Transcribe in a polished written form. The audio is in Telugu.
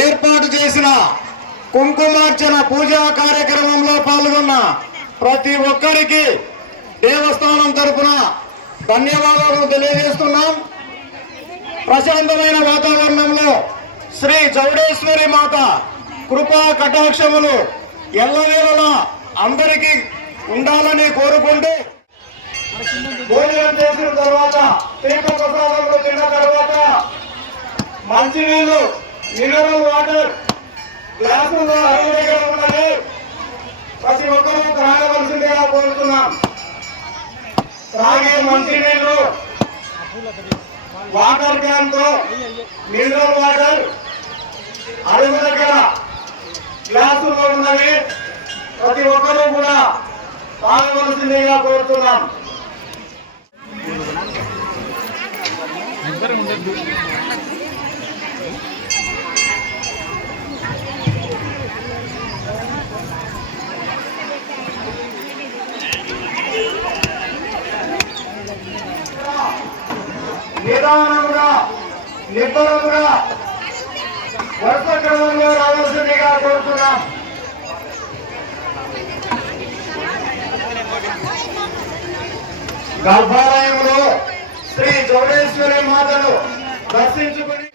ఏర్పాటు చేసిన కుంకుమార్చన పూజా కార్యక్రమంలో పాల్గొన్న ప్రతి ఒక్కరికి దేవస్థానం తరపున ధన్యవాదాలు తెలియజేస్తున్నాం. ప్రశాంతమైన వాతావరణంలో శ్రీ చౌడేశ్వరి మాత కృపా కటాక్షములు ఎల్లవేళలా అందరికీ ఉండాలని కోరుకుంటూ భోజనం చేసిన తర్వాత తీర్థప్రసాదంలో తిన్న తర్వాత మంచినీళ్ళు మినరల్ వాటర్ గ్లాసులో అరవైగా ఉన్నది ప్రతి ఒక్కరూ త్రాగవలసిందిగా కోరుతున్నాం. త్రాగే మంచినీళ్ళు వాటర్ క్యాన్ తో మినరల్ వాటర్ అడుగు దగ్గర గ్లాసుల్లో ఉన్నవి ప్రతి ఒక్కరూ కూడా తాగవలసిందిగా కోరుతున్నాం. నిదానంగా నిబ్బరంగా వరుస క్రమంలో రావాల్సిందిగా కోరుతున్నాం. గర్భాలయంలో శ్రీ చౌడేశ్వరి మాతను దర్శించుకుని